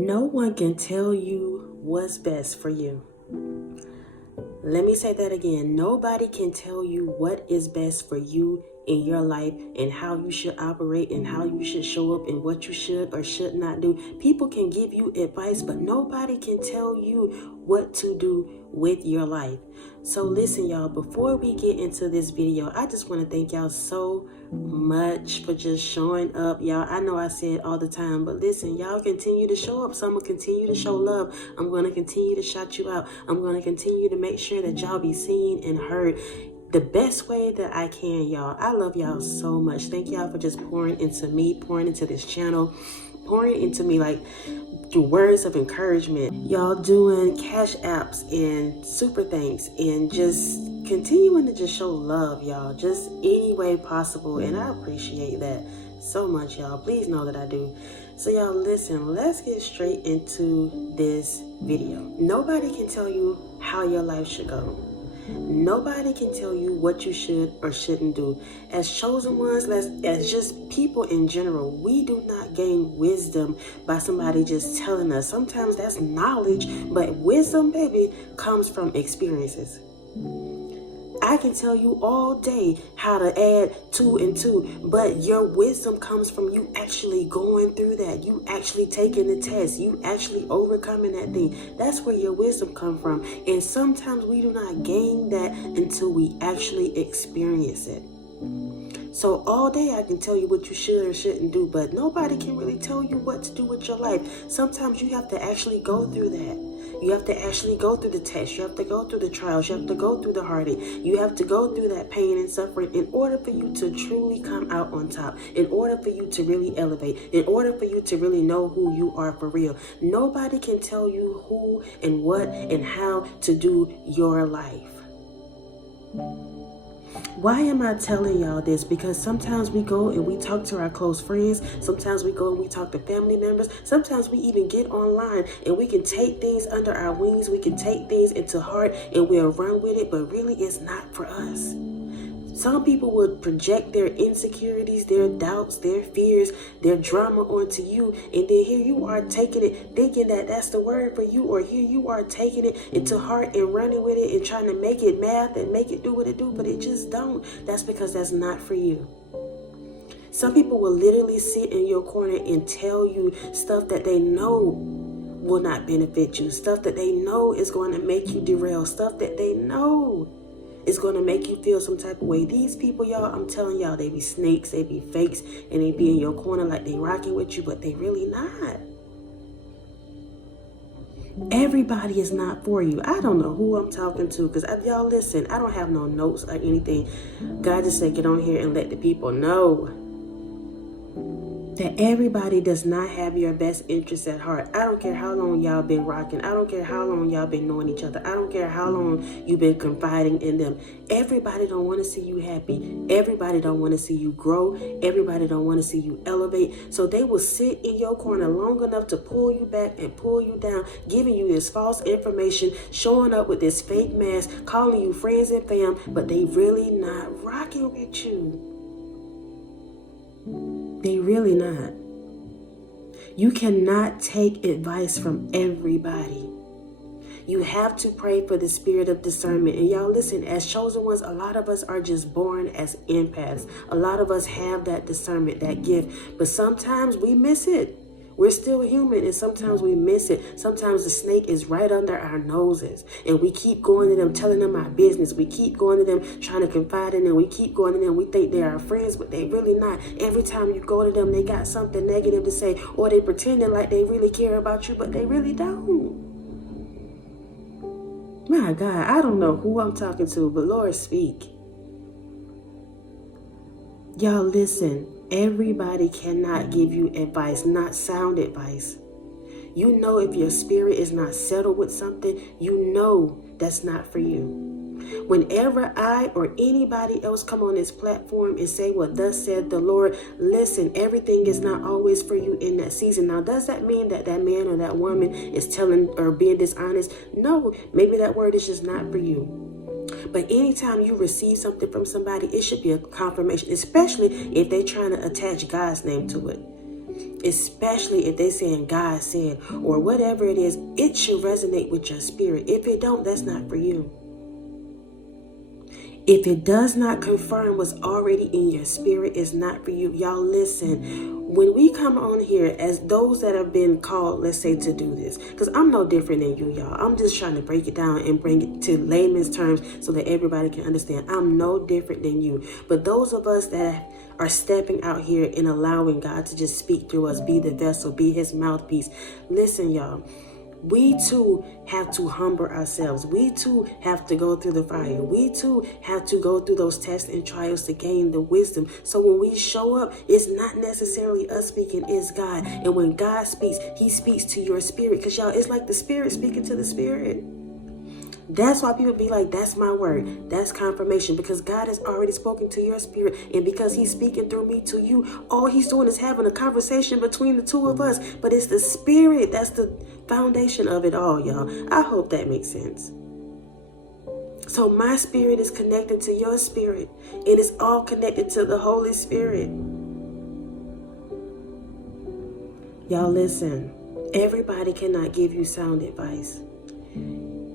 No one can tell you what's best for you. Let me say that again. Nobody can tell you what is best for you in your life and how you should operate and how you should show up and what you should or should not do. People can give you advice, but nobody can tell you what to do with your life. So listen, y'all, before we get into this video, I just want to thank y'all so much for just showing up. Y'all, I know I say it all the time, but listen, y'all continue to show up. So I'm going to continue to show love. I'm going to continue to shout you out. I'm going to continue to make sure that y'all be seen and heard the best way that I can, y'all. I love y'all so much. Thank y'all for just pouring into me, pouring into this channel, pouring into me like through words of encouragement. Y'all doing cash apps and super thanks and just continuing to just show love, y'all, just any way possible. And I appreciate that so much, y'all. Please know that I do. So y'all, listen, let's get straight into this video. Nobody can tell you how your life should go. Nobody can tell you what you should or shouldn't do. As chosen ones, as just people in general, we do not gain wisdom by somebody just telling us. Sometimes that's knowledge, but wisdom, baby, comes from experiences. I can tell you all day how to add 2 and 2, but your wisdom comes from you actually going through that. You actually taking the test. You actually overcoming that thing. That's where your wisdom comes from. And sometimes we do not gain that until we actually experience it. So all day I can tell you what you should or shouldn't do, but nobody can really tell you what to do with your life. Sometimes you have to actually go through that. You have to actually go through the test. You have to go through the trials. You have to go through the heartache. You have to go through that pain and suffering in order for you to truly come out on top, in order for you to really elevate, in order for you to really know who you are for real. Nobody can tell you who and what and how to do your life. Why am I telling y'all this? Because sometimes we go and we talk to our close friends. Sometimes we go and we talk to family members. Sometimes we even get online and we can take things under our wings. We can take things into heart and we'll run with it, but really it's not for us. Some people would project their insecurities, their doubts, their fears, their drama onto you. And then here you are taking it, thinking that that's the word for you. Or here you are taking it into heart and running with it and trying to make it math and make it do what it do. But it just don't. That's because that's not for you. Some people will literally sit in your corner and tell you stuff that they know will not benefit you. Stuff that they know is going to make you derail. Stuff that they know it's going to make you feel some type of way. These people, y'all, I'm telling y'all, they be snakes, they be fakes, and they be in your corner like they rocking with you, but they really not. Everybody is not for you. I don't know who I'm talking to, because y'all listen, I don't have no notes or anything. God just said, get on here and let the people know that everybody does not have your best interests at heart. I don't care how long y'all been rocking. I don't care how long y'all been knowing each other. I don't care how long you've been confiding in them. Everybody don't want to see you happy. Everybody don't want to see you grow. Everybody don't want to see you elevate. So they will sit in your corner long enough to pull you back and pull you down, giving you this false information, showing up with this fake mask, calling you friends and fam, but they really not rocking with you. They really not. You cannot take advice from everybody. You have to pray for the spirit of discernment. And y'all listen, as chosen ones, a lot of us are just born as empaths. A lot of us have that discernment, that gift. But sometimes we miss it. We're still human and sometimes we miss it. Sometimes the snake is right under our noses and we keep going to them, telling them our business. We keep going to them, trying to confide in them. We keep going to them. We think they're our friends, but they really not. Every time you go to them, they got something negative to say, or they pretending like they really care about you, but they really don't. My God, I don't know who I'm talking to, but Lord, speak. Y'all listen. Everybody cannot give you advice, not sound advice. You know if your spirit is not settled with something, you know that's not for you. Whenever I or anybody else come on this platform and say what thus said the Lord, listen, everything is not always for you in that season. Now, does that mean that that man or that woman is telling or being dishonest? No, maybe that word is just not for you. But anytime you receive something from somebody, it should be a confirmation, especially if they're trying to attach God's name to it. Especially if they saying God said or whatever it is, it should resonate with your spirit. If it don't, that's not for you. If it does not confirm what's already in your spirit, it's not for you. Y'all listen, when we come on here as those that have been called, let's say, to do this, because I'm no different than you, y'all. I'm just trying to break it down and bring it to layman's terms so that everybody can understand. I'm no different than you. But those of us that are stepping out here and allowing God to just speak through us, be the vessel, be his mouthpiece. Listen, y'all. We too have to humble ourselves. We too have to go through the fire. We too have to go through those tests and trials to gain the wisdom. So when we show up, it's not necessarily us speaking, it's God. And when God speaks, he speaks to your spirit. Because y'all, it's like the spirit speaking to the spirit. That's why people be like, that's my word. That's confirmation, because God has already spoken to your spirit. And because he's speaking through me to you, all he's doing is having a conversation between the two of us. But it's the spirit. That's the foundation of it all, y'all. I hope that makes sense. So my spirit is connected to your spirit. And it's all connected to the Holy Spirit. Y'all listen. Everybody cannot give you sound advice.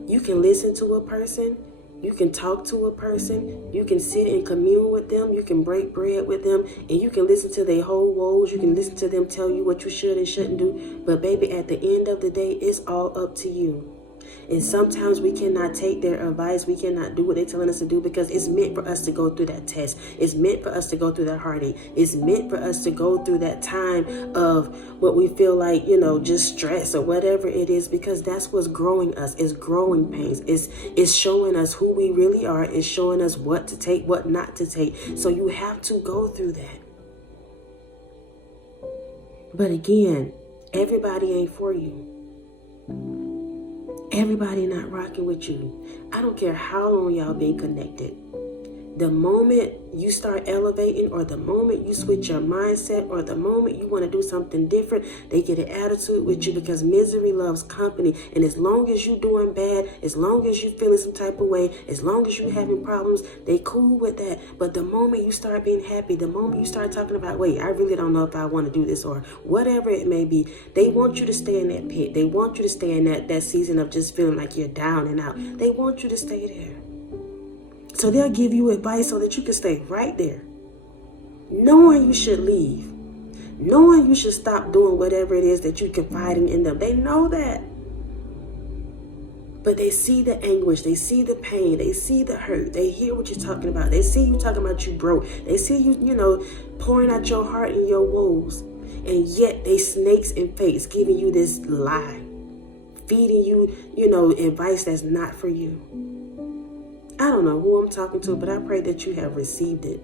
You can listen to a person, you can talk to a person, you can sit and commune with them, you can break bread with them, and you can listen to their whole woes, you can listen to them tell you what you should and shouldn't do. But baby, at the end of the day, it's all up to you. And sometimes we cannot take their advice. We cannot do what they're telling us to do because it's meant for us to go through that test. It's meant for us to go through that heartache. It's meant for us to go through that time of what we feel like, just stress or whatever it is, because that's what's growing us. It's growing pains. It's showing us who we really are. It's showing us what to take, what not to take. So you have to go through that. But again, everybody ain't for you. Everybody not rocking with you. I don't care how long y'all been connected. The moment you start elevating, or the moment you switch your mindset, or the moment you want to do something different, they get an attitude with you, because misery loves company. And as long as you doing bad, as long as you feeling some type of way, as long as you having problems, they cool with that. But the moment you start being happy, the moment you start talking about, wait, I really don't know if I want to do this, or whatever it may be, they want you to stay in that pit. They want you to stay in that season of just feeling like you're down and out. They want you to stay there. So they'll give you advice so that you can stay right there, knowing you should leave, knowing you should stop doing whatever it is that you're confiding in them. They know that. But they see the anguish, they see the pain, they see the hurt, they hear what you're talking about. They see you talking about you broke. They see you, pouring out your heart and your woes. And yet they snakes in face, giving you this lie, feeding you, advice that's not for you. I don't know who I'm talking to, but I pray that you have received it.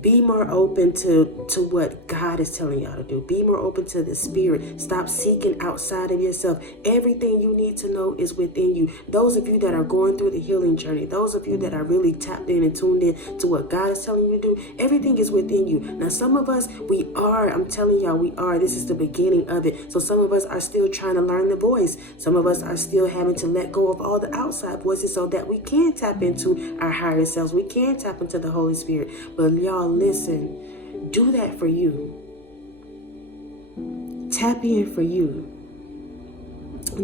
Be more open to what God is telling y'all to do. Be more open to the Spirit. Stop seeking outside of yourself. Everything you need to know is within you. Those of you that are going through the healing journey, those of you that are really tapped in and tuned in to what God is telling you to do, everything is within you. Now, some of us, I'm telling y'all, we are. This is the beginning of it. So some of us are still trying to learn the voice. Some of us are still having to let go of all the outside voices so that we can tap into our higher selves. We can tap into the Holy Spirit. But y'all, listen, do that for you. Tap in for you.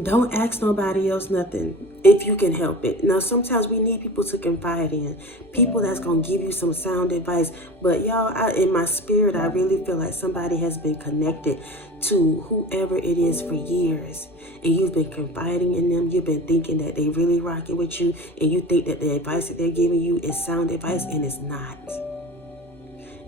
Don't ask nobody else nothing if you can help it. Now, sometimes we need people to confide in, people that's going to give you some sound advice. But y'all, in my spirit, I really feel like somebody has been connected to whoever it is for years. And you've been confiding in them. You've been thinking that they really rocking with you. And you think that the advice that they're giving you is sound advice, and it's not.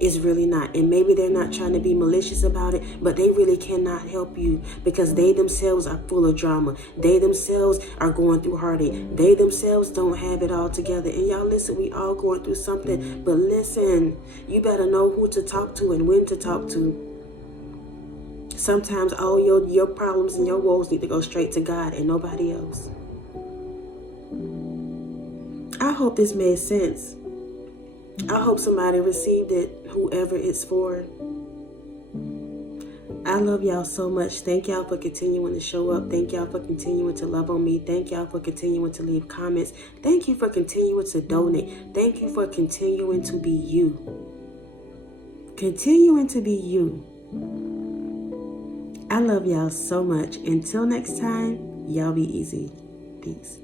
It's really not. And maybe they're not trying to be malicious about it, but they really cannot help you, because they themselves are full of drama. They themselves are going through heartache. They themselves don't have it all together. And y'all, listen, we all going through something. But listen, you better know who to talk to and when to talk to. Sometimes all your problems and your woes need to go straight to God and nobody else. I hope this made sense. I hope somebody received it, whoever it's for. I love y'all so much. Thank y'all for continuing to show up. Thank y'all for continuing to love on me. Thank y'all for continuing to leave comments. Thank you for continuing to donate. Thank you for continuing to be you. Continuing to be you. I love y'all so much. Until next time, y'all be easy. Peace.